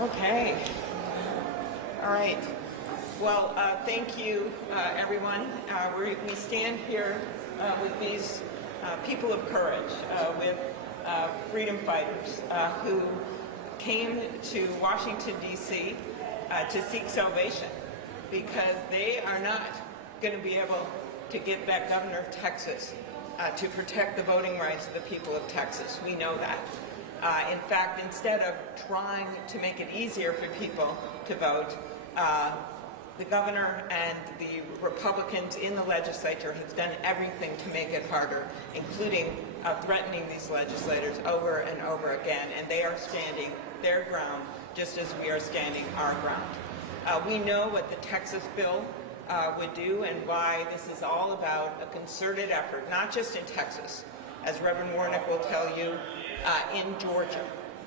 Okay. All right. Well, thank you, everyone. We stand here with these people of courage, with freedom fighters who came to Washington, D.C. To seek salvation, because they are not going to be able to get that governor of Texas to protect the voting rights of the people of Texas. We know that. In fact, instead of trying to make it easier for people to vote, the governor and the Republicans in the legislature has done everything to make it harder, including threatening these legislators over and over again, and they are standing their ground just as we are standing our ground. We know what the Texas bill would do and why this is all about a concerted effort, not just in Texas, as Reverend Warnock will tell you, in Georgia,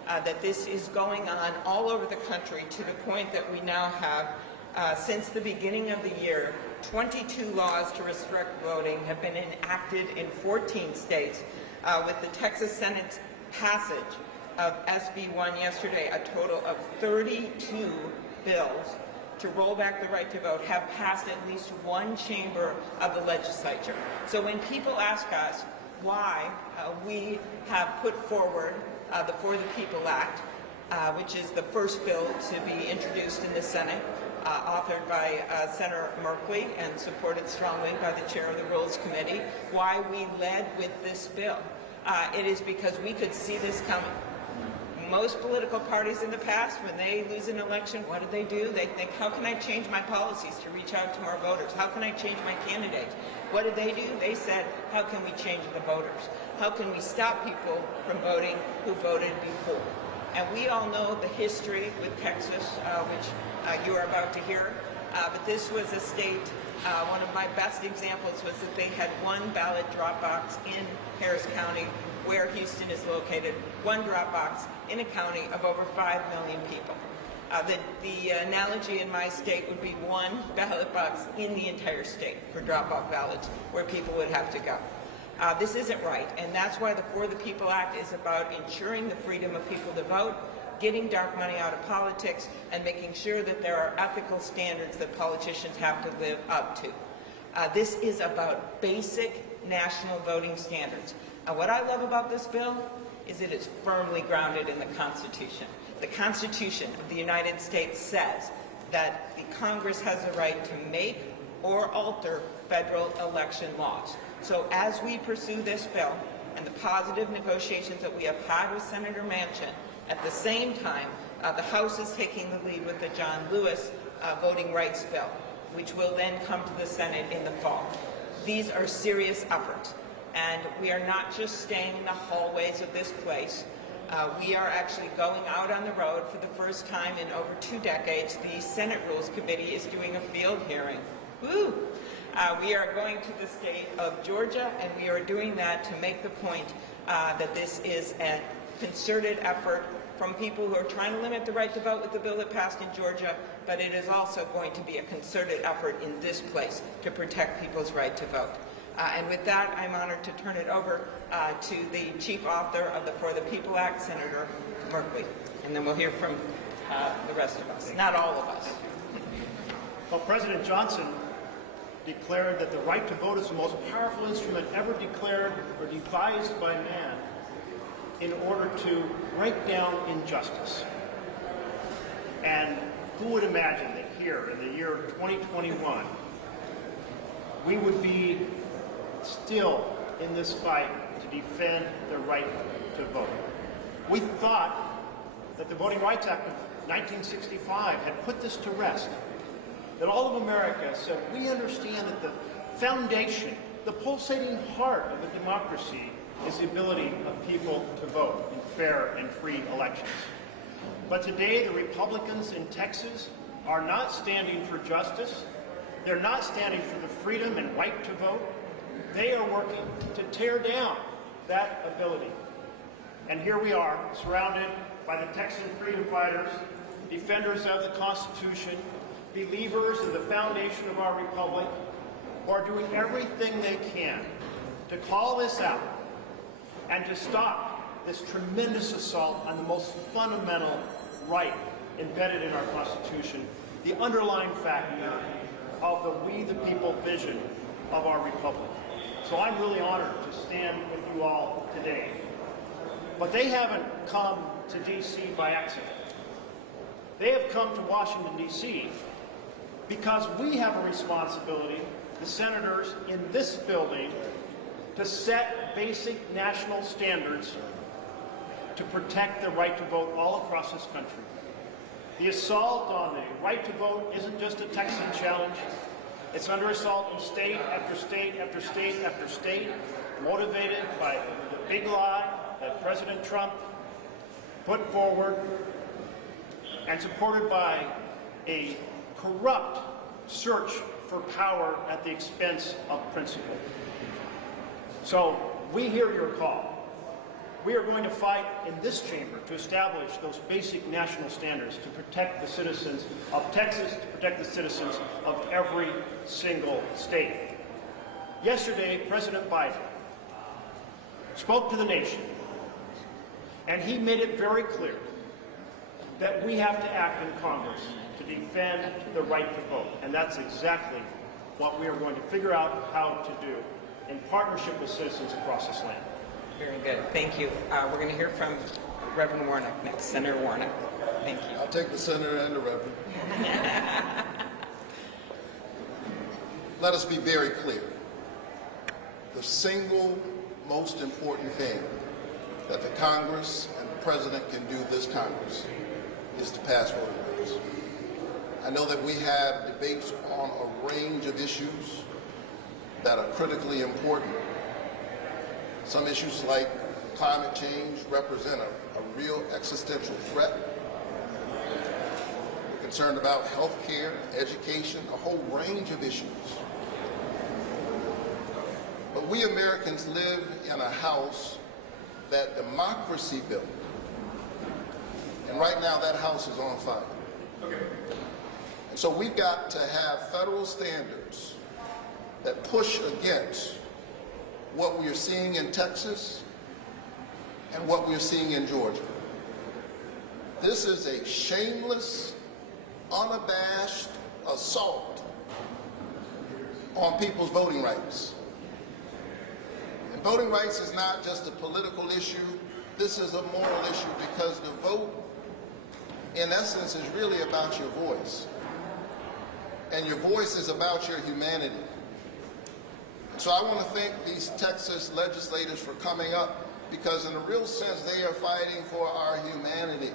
that this is going on all over the country to the point that we now have, since the beginning of the year, 22 laws to restrict voting have been enacted in 14 states, with the Texas Senate's passage of SB 1 yesterday. A total of 32 bills to roll back the right to vote have passed at least one chamber of the legislature. So when people ask us why we have put forward the For the People Act, which is the first bill to be introduced in the Senate, authored by Senator Merkley and supported strongly by the chair of the Rules Committee, why we led with this bill. It is because we could see this coming. Most political parties in the past, when they lose an election, what do? They think, how can I change my policies to reach out to our voters? How can I change my candidates? What did they do? They said, how can we change the voters? How can we stop people from voting who voted before? And we all know the history with Texas, which you are about to hear. But this was a state, one of my best examples was that they had one ballot drop box in Harris County, where Houston is located, one drop box in a county of over 5 million people. The analogy in my state would be one ballot box in the entire state for drop-off ballots where people would have to go. This isn't right, and that's why the For the People Act is about ensuring the freedom of people to vote, getting dark money out of politics, and making sure that there are ethical standards that politicians have to live up to. This is about basic national voting standards. What I love about this bill is it is firmly grounded in the Constitution. The Constitution of the United States says that the Congress has the right to make or alter federal election laws. So as we pursue this bill and the positive negotiations that we have had with Senator Manchin, at the same time, the House is taking the lead with the John Lewis voting rights bill, which will then come to the Senate in the fall. These are serious efforts. And we are not just staying in the hallways of this place. We are actually going out on the road for the first time in over 2 decades. The Senate Rules Committee is doing a field hearing. Woo! We are going to the state of Georgia, and we are doing that to make the point that this is a concerted effort from people who are trying to limit the right to vote with the bill that passed in Georgia, but it is also going to be a concerted effort in this place to protect people's right to vote. And with that, I'm honored to turn it over to the chief author of the For the People Act, Senator Merkley. And then we'll hear from the rest of us, not all of us. Well, President Johnson declared that the right to vote is the most powerful instrument ever declared or devised by man in order to break down injustice. And who would imagine that here in the year 2021, we would be still in this fight to defend the right to vote. We thought that the Voting Rights Act of 1965 had put this to rest, that all of America said, we understand that the foundation, the pulsating heart of a democracy is the ability of people to vote in fair and free elections. But today, the Republicans in Texas are not standing for justice. They're not standing for the freedom and right to vote. They are working to tear down that ability. And here we are, surrounded by the Texan freedom fighters, defenders of the Constitution, believers in the foundation of our republic, who are doing everything they can to call this out and to stop this tremendous assault on the most fundamental right embedded in our Constitution, the underlying factor of the we the people vision of our republic. So I'm really honored to stand with you all today. But they haven't come to D.C. by accident. They have come to Washington, D.C. because we have a responsibility, the senators in this building, to set basic national standards to protect the right to vote all across this country. The assault on the right to vote isn't just a Texan challenge. It's under assault in state after state after state after state, motivated by the big lie that President Trump put forward and supported by a corrupt search for power at the expense of principle. So we hear your call. We are going to fight in this chamber to establish those basic national standards to protect the citizens of Texas, to protect the citizens of every single state. Yesterday, President Biden spoke to the nation, and he made it very clear that we have to act in Congress to defend the right to vote. And that's exactly what we are going to figure out how to do in partnership with citizens across this land. Very good. Thank you. We're going to hear from Reverend Warnock next. Senator Warnock. Thank you. I'll take the senator and the reverend. Let us be very clear. The single most important thing that the Congress and the President can do this Congress is to pass voting rights. I know that we have debates on a range of issues that are critically important. Some issues like climate change represent a real existential threat. We're concerned about health care, education, a whole range of issues. But we Americans live in a house that democracy built. And right now that house is on fire. Okay. And so we've got to have federal standards that push against what we are seeing in Texas and what we are seeing in Georgia. This is a shameless, unabashed assault on people's voting rights. And voting rights is not just a political issue, this is a moral issue because the vote, in essence, is really about your voice. And your voice is about your humanity. So I want to thank these Texas legislators for coming up because in a real sense they are fighting for our humanity.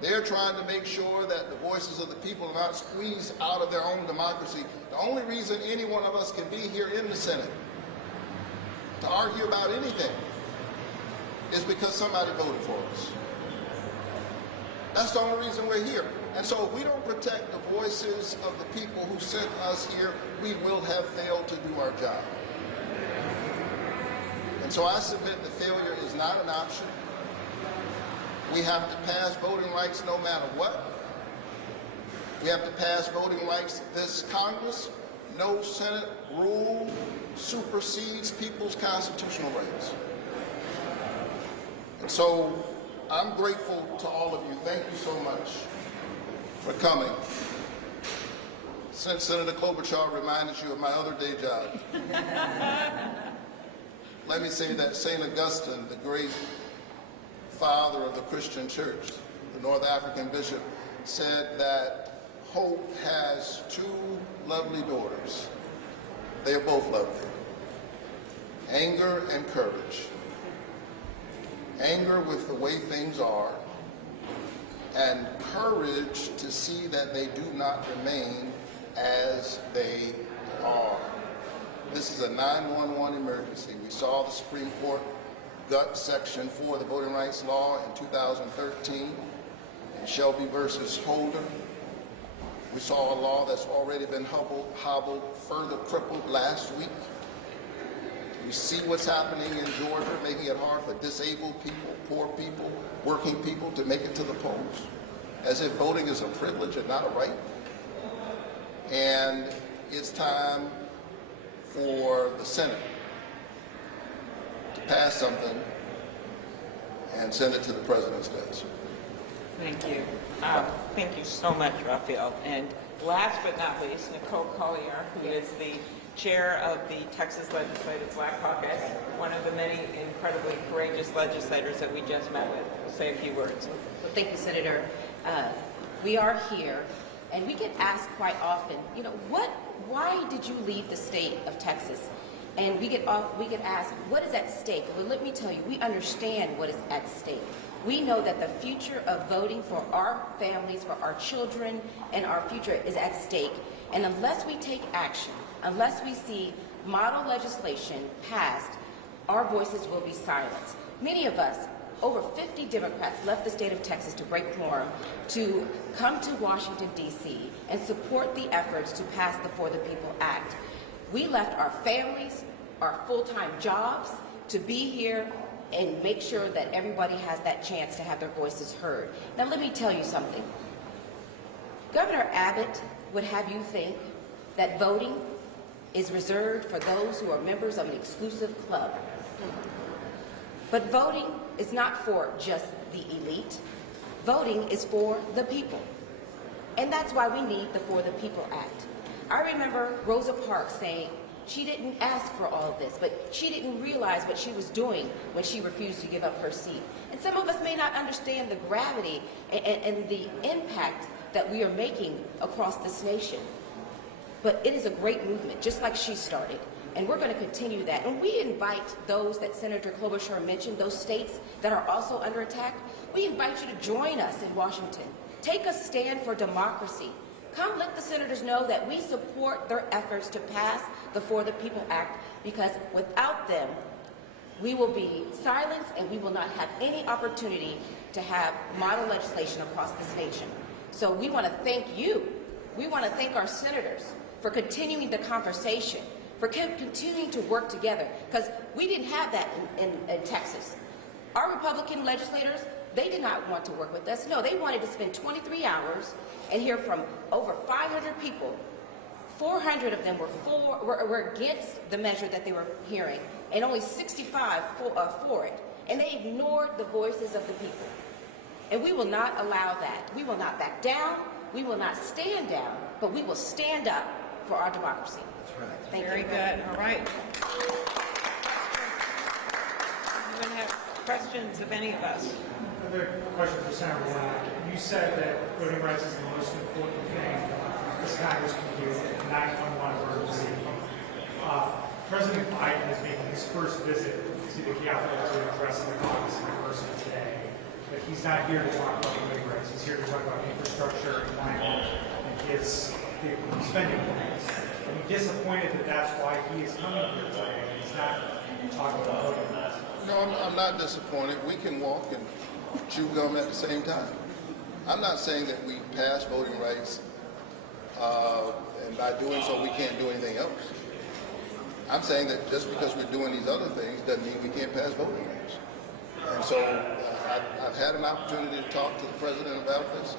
They're trying to make sure that the voices of the people are not squeezed out of their own democracy. The only reason any one of us can be here in the Senate to argue about anything is because somebody voted for us. That's the only reason we're here. And so if we don't protect the voices of the people who sent us here, we will have failed to do our job. And so I submit that failure is not an option. We have to pass voting rights no matter what. We have to pass voting rights this Congress. No Senate rule supersedes people's constitutional rights. And so I'm grateful to all of you. Thank you so much for coming. Since Senator Klobuchar reminded you of my other day job, let me say that St. Augustine, the great father of the Christian church, the North African bishop, said that hope has two lovely daughters. They are both lovely. Anger and courage. Anger with the way things are, and courage to see that they do not remain as they are. This is a 911 emergency. We saw the Supreme Court gut Section 4 of the Voting Rights Law in 2013 in Shelby versus Holder. We saw a law that's already been hobbled, further crippled last week. We see what's happening in Georgia, making it hard for disabled people, poor people, working people to make it to the polls, as if voting is a privilege and not a right. And it's time for the Senate to pass something and send it to the president's desk. Thank you. Thank you so much, Raphael. And last but not least, Nicole Collier, who is the chair of the Texas Legislative Black Caucus, one of the many incredibly courageous legislators that we just met with. We'll say a few words. Well, thank you, Senator. We are here, and we get asked quite often, you know, why did you leave the state of Texas? And we get asked, what is at stake? Well, let me tell you, we understand what is at stake. We know that the future of voting for our families, for our children, and our future is at stake. And unless we take action, unless we see model legislation passed, our voices will be silenced. Many of us, over 50 Democrats, left the state of Texas to break quorum to come to Washington, D.C. and support the efforts to pass the For the People Act. We left our families, our full-time jobs, to be here and make sure that everybody has that chance to have their voices heard. Now, let me tell you something. Governor Abbott would have you think that voting is reserved for those who are members of an exclusive club. But voting is not for just the elite. Voting is for the people. And that's why we need the For the People Act. I remember Rosa Parks saying she didn't ask for all of this, but she didn't realize what she was doing when she refused to give up her seat. And some of us may not understand the gravity and the impact that we are making across this nation. But it is a great movement, just like she started. And we're going to continue that. And we invite those that Senator Klobuchar mentioned, those states that are also under attack, we invite you to join us in Washington. Take a stand for democracy. Come let the senators know that we support their efforts to pass the For the People Act, because without them, we will be silenced and we will not have any opportunity to have model legislation across this nation. So we want to thank you. We want to thank our senators for continuing the conversation, for continuing to work together, because we didn't have that in Texas. Our Republican legislators, they did not want to work with us. No, they wanted to spend 23 hours and hear from over 500 people. 400 of them were against the measure that they were hearing, and only 65 for it. And they ignored the voices of the people. And we will not allow that. We will not back down. We will not stand down, but we will stand up for our democracy. That's right. Thank Very you. good. All right. Anyone have questions of any of us? Another question for Senator Warnock. You said that voting rights is the most important thing this Congress can do in a 911 emergency. President Biden is making his first visit to the Capitol to address the caucus in person today. But he's not here to talk about voting rights. He's here to talk about infrastructure and climate and his spending plans. I'm disappointed that that's why he is coming here today. He's not talking about voting rights. No, I'm not disappointed. We can walk and chew gum at the same time. I'm not saying that we pass voting rights, and by doing so, we can't do anything else. I'm saying that just because we're doing these other things doesn't mean we can't pass voting rights. And so I've had an opportunity to talk to the president about this.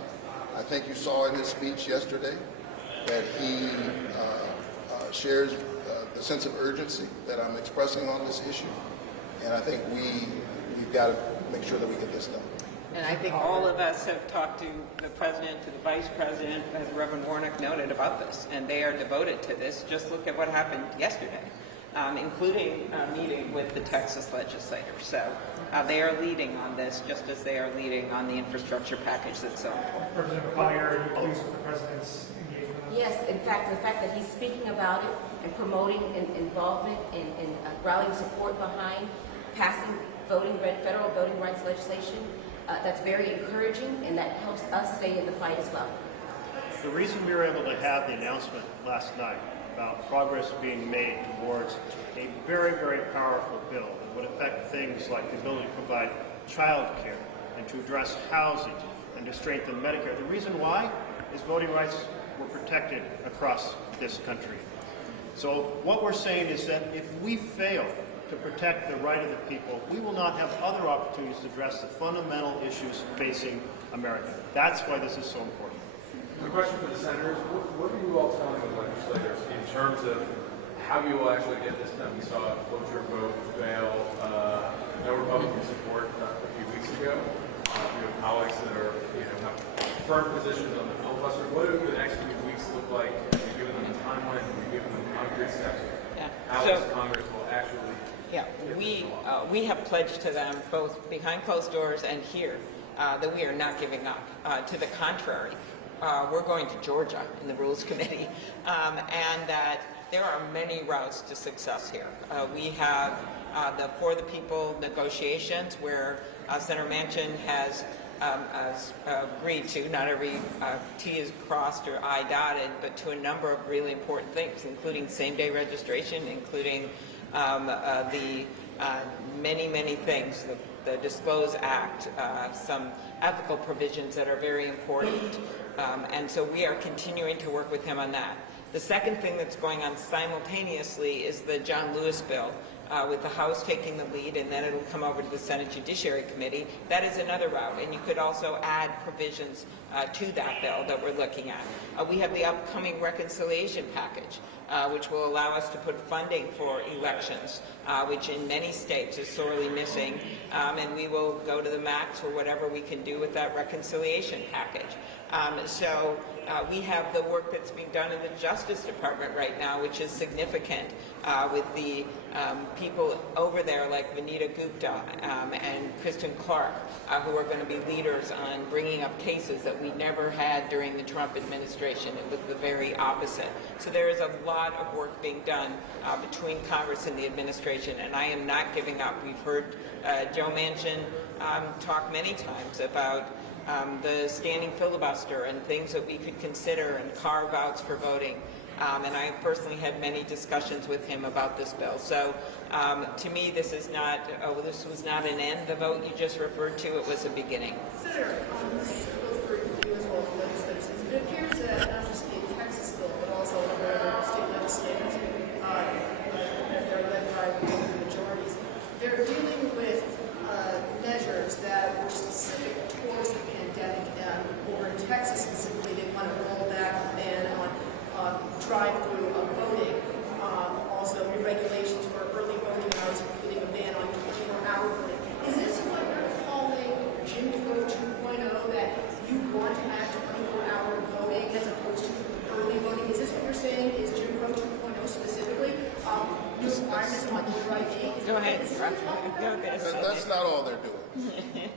I think you saw in his speech yesterday that he shares the sense of urgency that I'm expressing on this issue. And I think we've got to make sure that we get this done. And I think all of us have talked to the president, to the vice president, as Reverend Warnock noted, about this, and they are devoted to this. Just look at what happened yesterday, including a meeting with the Texas legislators. So they are leading on this, just as they are leading on the infrastructure package that's so important. Representative Collier, are you pleased with the president's engagement? Yes, in fact, the fact that he's speaking about it and promoting involvement and rallying support behind passing federal voting rights legislation, that's very encouraging, and that helps us stay in the fight as well. The reason we were able to have the announcement last night about progress being made towards a very, very powerful bill that would affect things like the ability to provide child care and to address housing and to strengthen Medicare. The reason why is voting rights were protected across this country. So what we're saying is that if we fail to protect the right of the people, we will not have other opportunities to address the fundamental issues facing America. That's why this is so important. The question for the senators, what are you all telling the legislators in terms of how you will actually get this done? We saw a cloture vote fail, no Republican support a few weeks firm positions on the filibuster. What do the next few weeks look like? Have you given them a timeline? Have you given them concrete steps? Yeah. How So- this Congress will actually... Yeah, we have pledged to them, both behind closed doors and here, that we are not giving up. To the contrary, we're going to Georgia in the Rules Committee, and that there are many routes to success here. We have the For the People negotiations, where Senator Manchin has agreed to, not every T is crossed or I dotted, but to a number of really important things, including same-day registration, including the many things, the Disclose Act, some ethical provisions that are very important. And so we are continuing to work with him on that. The second thing that's going on simultaneously is the John Lewis bill, with the House taking the lead, and then it'll come over to the Senate Judiciary Committee. That is another route, and you could also add provisions to that bill that we're looking at. We have the upcoming reconciliation package, which will allow us to put funding for elections, which in many states is sorely missing, and we will go to the max for whatever we can do with that reconciliation package. We have the work that's being done in the Justice Department right now, which is significant, with the people over there like Vanita Gupta and Kristen Clark, who are going to be leaders on bringing up cases that we never had during the Trump administration. It was the very opposite. So there is a lot of work being done between Congress and the administration, and I am not giving up. We've heard Joe Manchin talk many times about the standing filibuster and things that we could consider and carve-outs for voting. And I personally had many discussions with him about this bill. So to me, this is not, this was not an end, the vote you just referred to, it was a beginning. Senator, this is both for you as well as legislators. It appears that not just the Texas bill, but also the state legislators, they're led by majorities, they're dealing with measures that were specific towards the pandemic. Over in Texas specifically, they want to roll back a ban on drive-through voting, also regulations for early voting hours, including a ban on 24-hour voting. Is this what you're calling Jim Crow 2.0, that you want to have 24-hour voting as opposed to early voting? Is this what you're saying is Jim Crow 2.0 specifically? New requirements on EID? Go ahead. That's not all they're doing.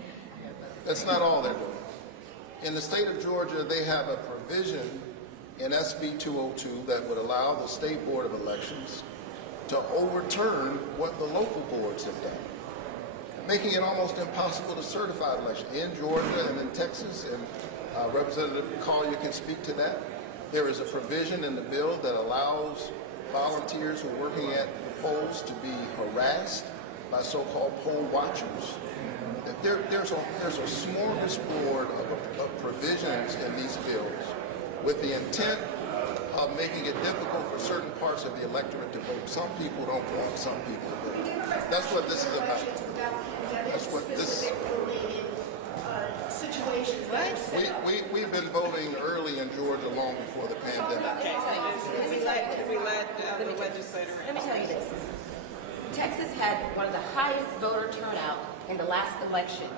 That's not all they're doing. In the state of Georgia, they have a provision in SB 202 that would allow the State Board of Elections to overturn what the local boards have done, making it almost impossible to certify elections in Georgia and in Texas. And Representative Collier can speak to that. There is a provision in the bill that allows volunteers who are working at the polls to be harassed by so-called poll watchers. There's a smorgasbord of provisions in these bills with the intent of making it difficult for certain parts of the electorate to vote. Some people don't want some people to vote. That's what this is about. That's what this. We've been voting early in Georgia long before the pandemic. Okay, we let the legislator. Let me tell you this. Texas had one of the highest voter turnout in the last election,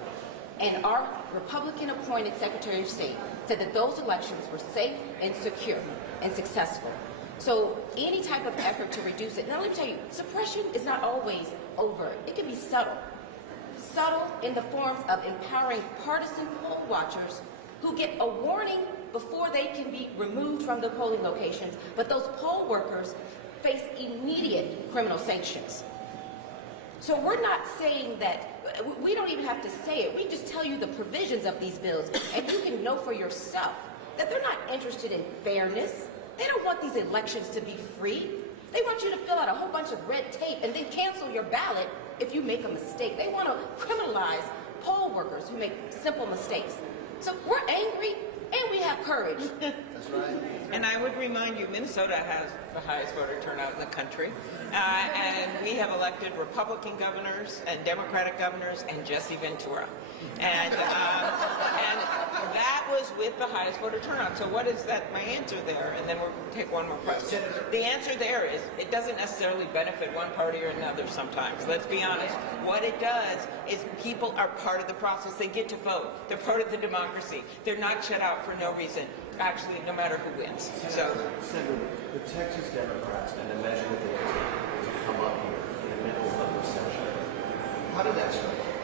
and our Republican-appointed Secretary of State said that those elections were safe and secure and successful. So any type of effort to reduce it, now let me tell you, suppression is not always overt. It can be subtle. Subtle in the forms of empowering partisan poll watchers who get a warning before they can be removed from the polling locations, but those poll workers face immediate criminal sanctions. So we're not saying that, we don't even have to say it, we just tell you the provisions of these bills, and you can know for yourself that they're not interested in fairness. They don't want these elections to be free. They want you to fill out a whole bunch of red tape and then cancel your ballot if you make a mistake. They want to criminalize poll workers who make simple mistakes. So we're angry and we have courage. That's right. And I would remind you, Minnesota has the highest voter turnout in the country. And we have elected Republican governors and Democratic governors and Jesse Ventura. And That was with the highest voter turnout. So what is that? My answer there, and then we'll take one more question. The answer there is it doesn't necessarily benefit one party or another sometimes. Let's be honest. What it does is people are part of the process. They get to vote. They're part of the democracy. They're not shut out for no reason. Actually, no matter who wins. So, Senator, the Texas Democrats and the measure that they have taken to come up here in the middle of the session, how did that strike you?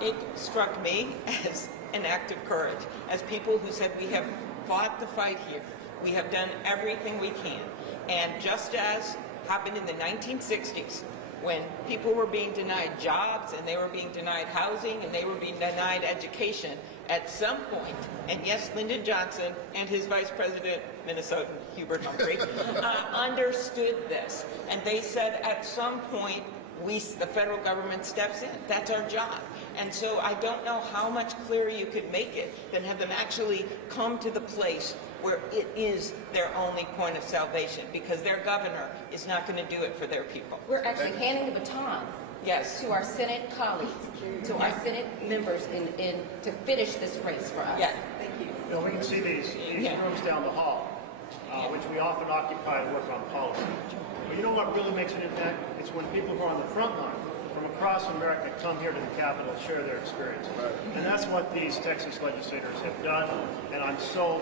it struck me as an act of courage, as people who said we have fought the fight here. We have done everything we can. And just as happened in the 1960s, when people were being denied jobs and they were being denied housing and they were being denied education, at some point, and yes, Lyndon Johnson and his vice president, Minnesotan Hubert Humphrey, understood this. And they said at some point, the federal government steps in. That's our job. And so I don't know how much clearer you could make it than have them actually come to the place where it is their only point of salvation, because their governor is not going to do it for their people. We're actually handing the baton Yes. to our Senate colleagues, to our Senate members to finish this race for us. Yeah. You know, we can see these rooms down the hall, which we often occupy to work on policy. But you know what really makes an impact? It's when people who are on the front line from across America come here to the Capitol and share their experiences. And that's what these Texas legislators have done. And I'm so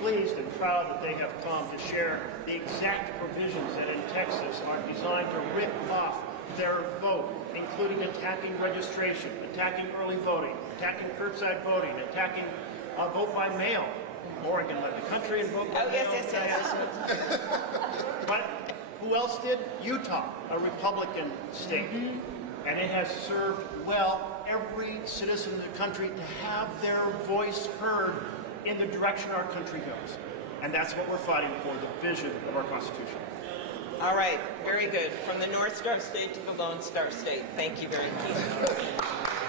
pleased and proud that they have come to share the exact provisions that in Texas are designed to rip off their vote, including attacking registration, attacking early voting, attacking curbside voting, attacking vote by mail. Oregon led the country in vote by mail. Yes. But who else did? Utah, a Republican state. And it has served well every citizen of the country to have their voice heard in the direction our country goes. And that's what we're fighting for, the vision of our Constitution. All right. Very good. From the North Star State to the Lone Star State. Thank you very much.